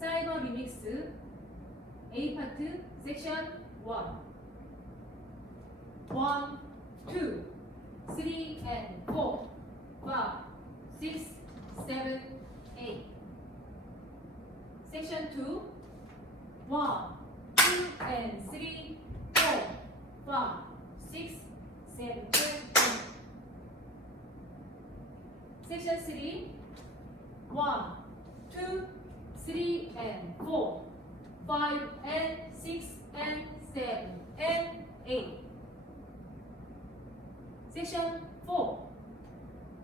사이버 리믹스 A 파트 섹션 1 1, 2, 3 and 4 5, 6, 7, 8 섹션 2 1, 2 and 3, 4, 5, 6, 7, 8 섹션 3 1, 2, 3 and 4 5 and 6 and 7 and 8 섹션 4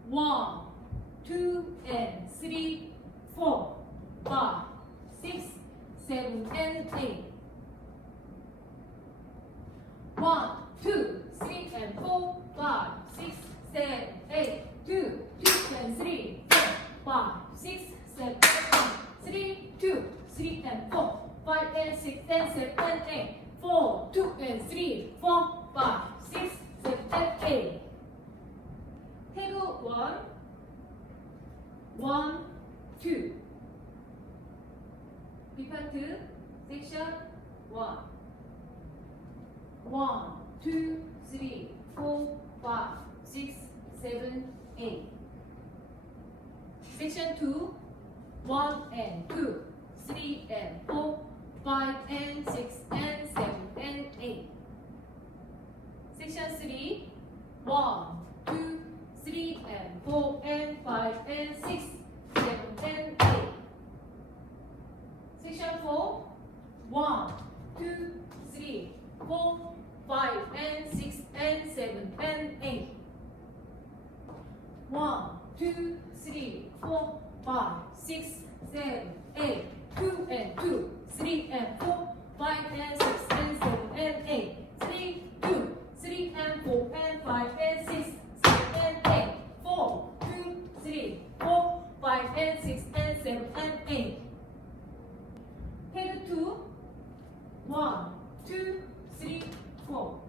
1, 2 and 3 4 5 6 7 and 8 1, 2, 3 and 4 5 6 7 8 2, 2 and 3 4 5 6 7 3, 2, 3 and 4 5 and 6 and 7 and 8 4, 2 and 3 4 5 6 7 and 8 태그 1 1, 2 B파트 섹션 1 1, 2, 3 4 5 6 7 8 섹션 2 1 and 2 3 and 4 5 and 6 and 7 and 8 섹션 3 1, 2, 3 and 4 and 5 and 6 7 and 8 섹션 4 1, 2, 3 4 5 and 6 and 7 and 8 1, 2, 3 4 5, 6, 7, 8 2 and 2 3 and 4 5 and 6 and 7 and 8 3, 2, 3 and 4 and 5 and 6 7 and 8 4, 2, 3 4 5 and 6 and 7 and 8 태그 2 1, 2, 3, 4